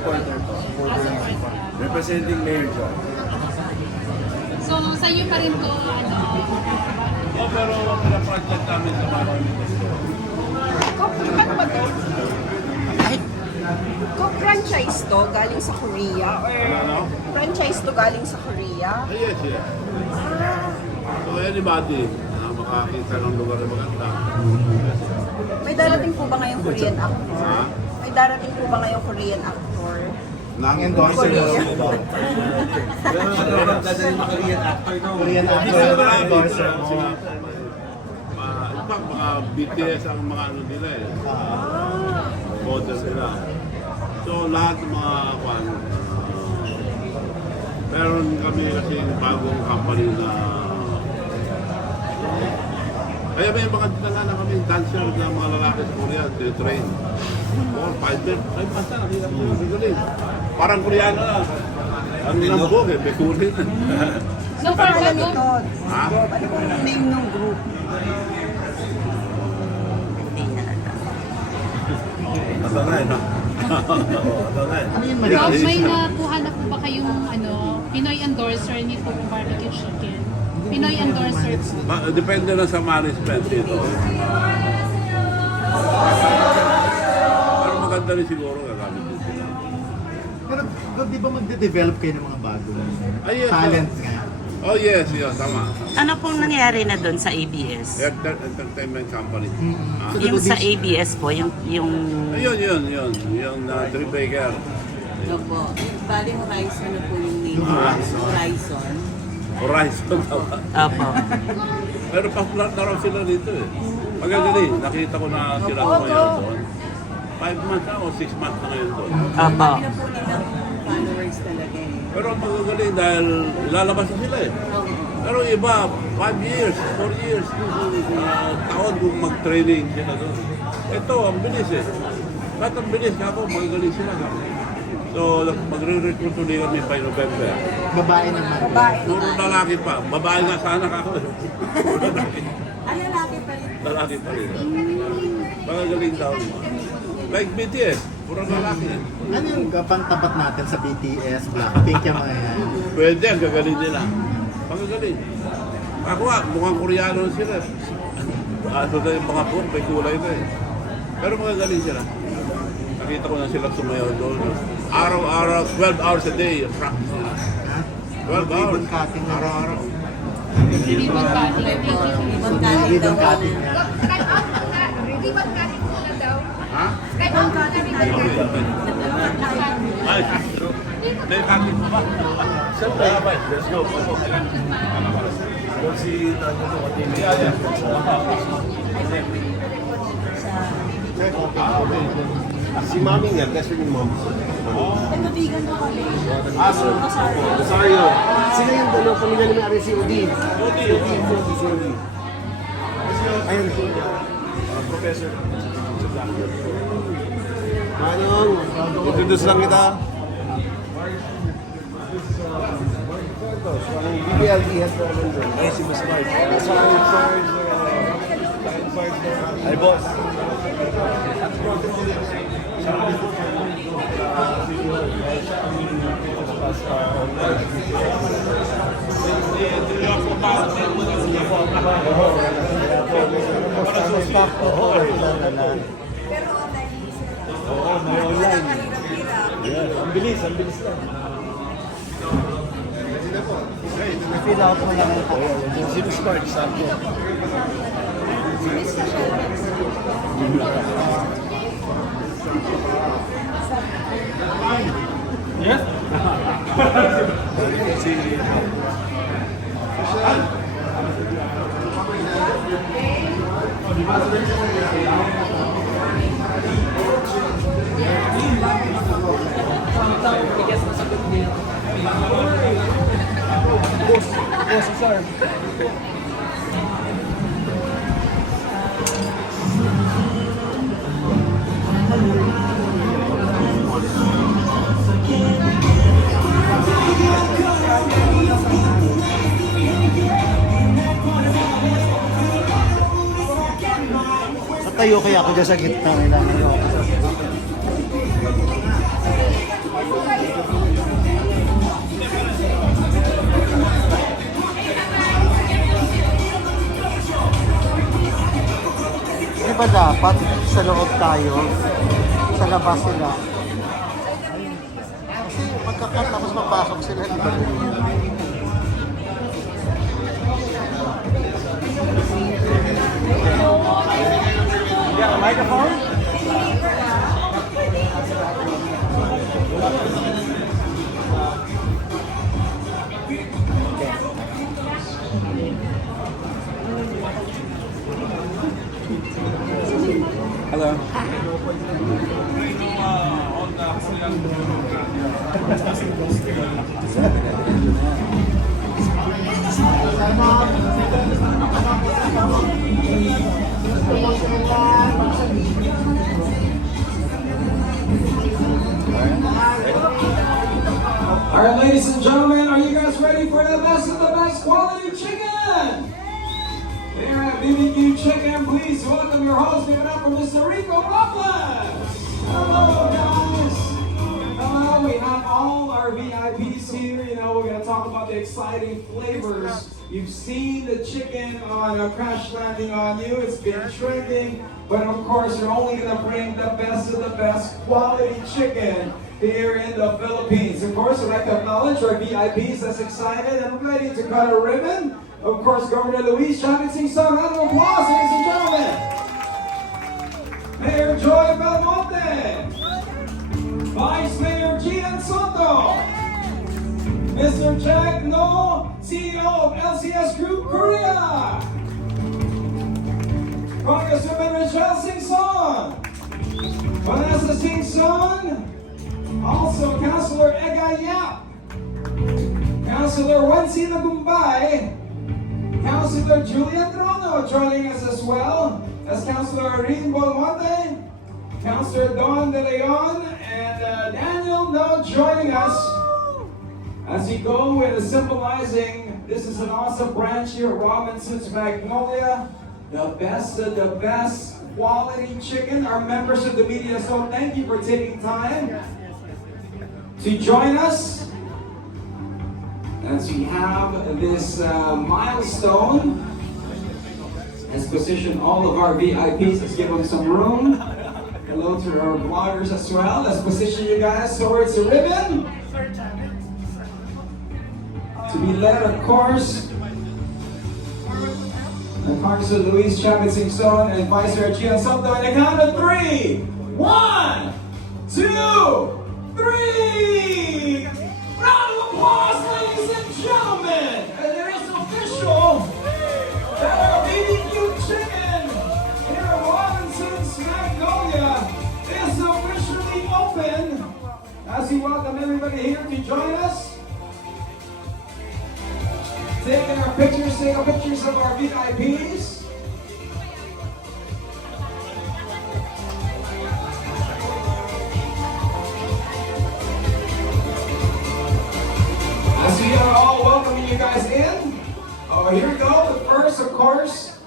supporter po. Supporter ng supporter. Representing Mayor John. So, sa iyo pa rin to, ano? Pero pinaproject namin sa mga Ano ba to? Co-franchise to galing sa Korea or franchise to galing sa Korea? Yes, yes. So anybody na makakita ng lugar na maganda. May darating po ba ngayong Korean actor? Ha? May darating po ba ngayong Korean actor? Nang Endorser Korea. daw sila. Korean actor no? Korean actor. Endorser mo. In fact, mga BTS ang mga ano nila eh. Model nila. So lahat ng mga kwan, meron kami kasi bagong company na kaya may mga dinala na kami dancer na mga lalaki sa Korea, train. 4, 5 years, ay basta nakita mo yung galing. Parang Koreano na. Ang lambog eh, may kulit. So, far, Ano ano? nito? Ha? Ano po yung name ng group? Matanay, no? Matanay. Rob, may nakuha na po ba kayong ano, Pinoy endorser nito ng barbecue chicken? Pinoy endorser po. Depende na sa management dito. Pero maganda rin siguro gagamit din sila. Pero di ba magde-develop kayo ng mga bagong Ay, yes, talents nga? Oh yes, yes, tama. Ano pong nangyari na doon sa ABS? Entertainment company. Ah. Yung sa ABS po, yung Yun. Yung Dream Baker. Opo. Bali Horizon na po yung name. Horizon. Horizon. Opo. Pero pa-flat na raw sila dito eh. Magagaling. Nakita ko na sila ngayon doon. 5 months na o 6 months na ngayon doon. Opo. Dami na po nilang followers talaga eh. Pero magagaling dahil lalabas na sila eh. Pero iba, 5 years, 4 years, taon kung mag-training sila doon. Ito, ang bilis eh. Lahat ang bilis, ako, magagaling sila. So, magre-recruit ulit kami by November. Babae naman. Babae. Puro lalaki pa. Babae nga sana ako eh. Puro lalaki. Lalaki pa rin. Lalaki pa rin. Magagaling daw. Like BTS, puro lalaki eh. Ano yung kapang tapat natin sa BTS, Blackpink yung mga yan? Pwede, ang gagaling nila. Magagaling. Ako nga, mukhang Koreano sila. Ano na yung mga puro, may kulay na eh. Pero magagaling sila. Nakita ko na sila sumayaw doon. Araw-araw, 12 hours a day. Practice nila. 12 hours. Ribbon cutting na. Araw-araw. Ribbon cutting. Ibang galing Ribbon daw cutting na. nga. Ha? Ay, may cutting mo ba? Siyempre, let's go. Kung si Tanya to, at hindi si Mami nga, kasi yung mom. Nagkabigan po kami. Rosario. Sila yung dalawa pamilya ni Mary si Odin. Odin. Ayun. Professor. Manong, introduce lang kita. BPLT has the number. Ay, si Mas Mark. Ay, boss. Oo, may online. Yes, ang bilis lang. Fill out mo lang ito. Si Miss Mark, sabi ko. Yeah? Si... Boss, sir. Tayo kaya ako dyan sa gitna. Kailangan nyo ako. dapat sa loob tayo. Sa labas sila. Kasi magkakat tapos papasok sila. Yeah, microphone? Hello. All right, ladies and gentlemen, are you guys ready for the best of the best quality chicken? Here at BBQ Chicken, please welcome your host. Give it up for Mr. Rico Robles. Hello, guys. Hello, we have all our VIPs here. You know, we're going to talk about the exciting flavors. You've seen the chicken on Crash Landing on You. It's been trending. But of course, we're only going to bring the best of the best quality chicken here in the Philippines. Of course, I'd like to acknowledge our VIPs that's excited and ready to cut a ribbon. Of course, Governor Luis Chavit, sing some round of applause, ladies and gentlemen. Mayor Joy Belmonte. Vice Mayor Gian Soto. Mr. Jack No, CEO of LCS Group Korea. Congresswoman Rachel Singson. Vanessa Singson. Also, Councilor Egay Yap. Councilor Wensi Nagumbay. Councilor Julian Trono joining us as well as Councilor Rin Belmonte, Councilor Don De Leon, and Daniel No joining us as we go with symbolizing this is an awesome branch here at Robinson's Magnolia, the best of the best quality chicken. Our members of the media, so thank you for taking time to join us. As we have this milestone, let's position all of our VIPs. Let's give them some room. Hello to our bloggers as well. Let's position you guys towards the ribbon. To be led, of course, by Congressman Luis Chavit Singson and Vice Mayor Gian Soto. On the count of 3. 1, 2, 3. Round of applause, ladies and gentlemen. And it is official that our BBQ chicken here at Robinson's Magnolia is officially open. As we welcome everybody here to join us. Taking our pictures, taking pictures of our VIPs. As we are all welcoming you guys in, here we go. But first, of course,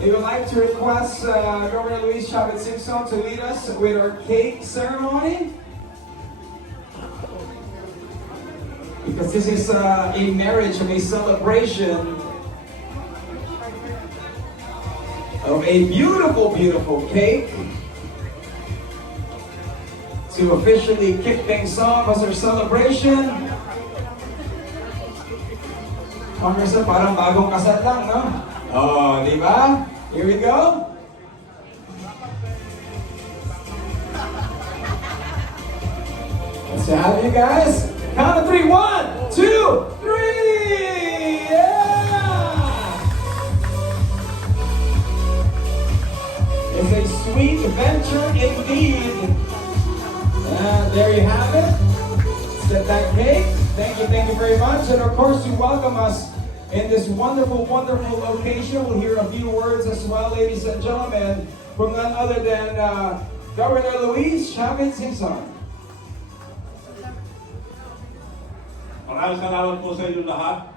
we would like to request Governor Luis Chavit Singson to lead us with our cake ceremony. Because this is a marriage and a celebration of a beautiful, beautiful cake to officially kick things off as our celebration. Congressman, parang bagong kasal lang, no? Oh, di ba? Here we go. Let's have you guys. Count of 3. 1, 2, 3. Yeah! It's a sweet venture indeed. And there you have it. Set that cake. Thank you very much. And of course, to welcome us in this wonderful, wonderful location, we'll hear a few words as well, ladies and gentlemen, from none other than Governor Luis Chavit Singson. Maraming salamat po sa inyo lahat.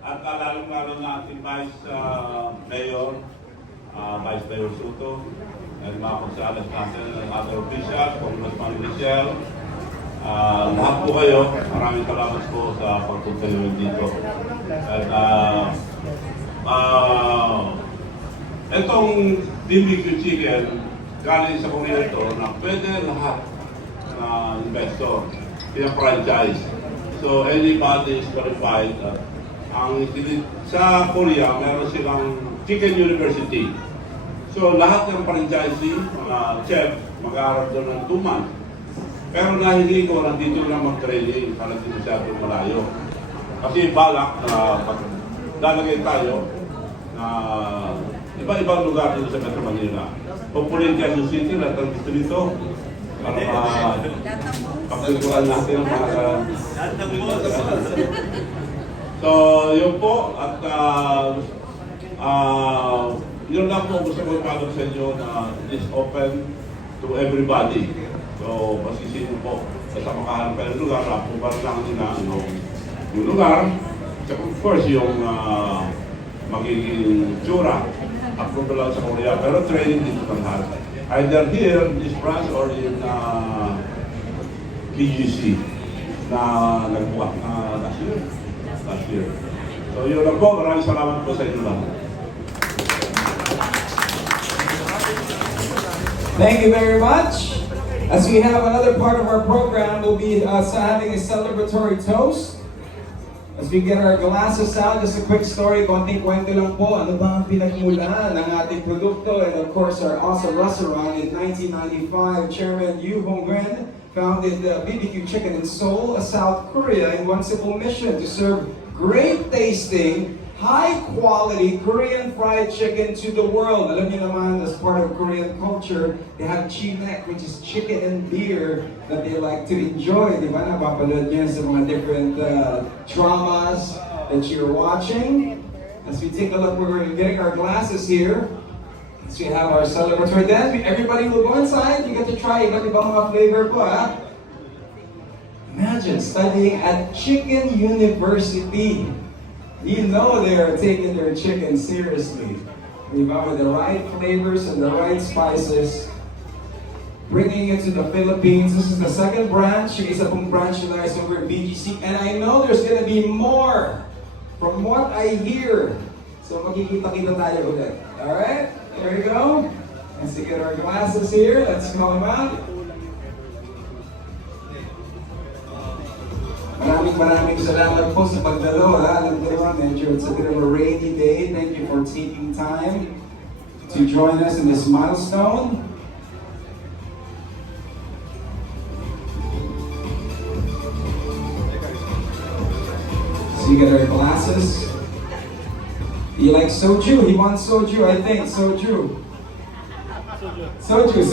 At lalong-lalo na ating Vice Mayor, Vice Mayor Soto, at mga konsalas natin, ang other officials, Congressman Michelle, lahat po kayo, maraming salamat po sa pagpunta nyo dito. At itong BBQ chicken, galing sa Korea ito na pwede lahat na investor, pina-franchise. So anybody is qualified. Sa Korea, meron silang Chicken University. So lahat ng franchisee, mga chef, mag-aaral doon ng 2 months. Pero nahiling ko, nandito lang mag-training para hindi masyadong malayo. Kasi balak na pag lalagay tayo na iba-ibang lugar dito sa Metro Manila. Pupunin Quezon City, lahat ng distrito. Para pagkukuran natin ang mga... So, yun po. At yun lang po gusto ko ipagod sa inyo na it's open to everybody. So, masisino po. Basta makahanap kayo ng lugar, puparan lang nila yung lugar. At of course, yung magiging tsura. Approve lang sa Korea, pero training dito ng lahat. Either here, in this branch, or in BGC na nagbukas na last year. So yun lang po, maraming salamat po sa inyo lang. Thank you very much. As we have another part of our program, we'll be having a celebratory toast. As we get our glasses out, just a quick story, konting kwento lang po. Ano ba ang pinagmulan ng ating produkto? And of course, our awesome restaurant in 1995, Chairman Yu Hong-gren founded BBQ Chicken in Seoul, South Korea, in one simple mission: to serve great tasting, high-quality Korean fried chicken to the world. Alam niyo naman, as part of Korean culture, they have chimek, which is chicken and beer that they like to enjoy. Di ba? Napapanood niyo sa mga different dramas that you're watching. As we take a look, we're getting our glasses here. So we have our celebratory dance. Everybody will go inside. You get to try iba't ibang mga flavor po, ha? Imagine studying at Chicken University. You know they're taking their chicken seriously. With the right flavors and the right spices. Bringing it to the Philippines. This is the second branch. Yung isa pong branch na is over at BGC. And I know there's gonna be more. From what I hear. So makikita-kita tayo ulit. Alright? Here we go. Let's get our glasses here. Let's smell them out. Maraming salamat po sa pagdalo, ha. Alam ko naman, medyo it's a bit of a rainy day. Thank you for taking time to join us in this milestone. So you get our glasses. You like soju? He wants soju, I think. Soju. Soju.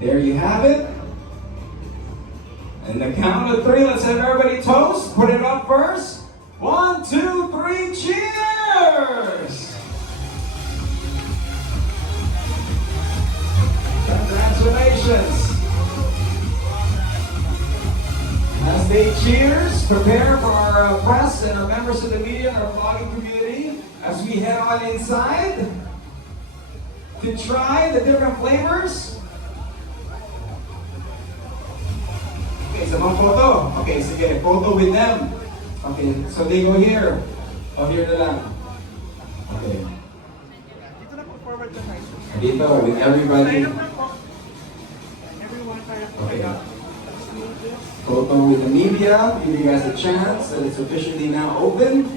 There you have it. And the count of 3, let's have everybody toast. Put it up first. 1, 2, 3, cheers! Congratulations. As they cheers, prepare for our press and our members of the media and our vlogging community as we head on inside to try the different flavors. Okay, so mga photo. Okay, sige, photo with them. Okay, so they go here. O, here na lang. Okay. Dito, with everybody. Okay. Photo with the media. Give you guys a chance that it's officially now open.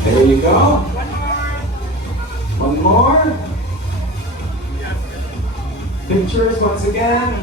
There you go. One more. Pictures once again.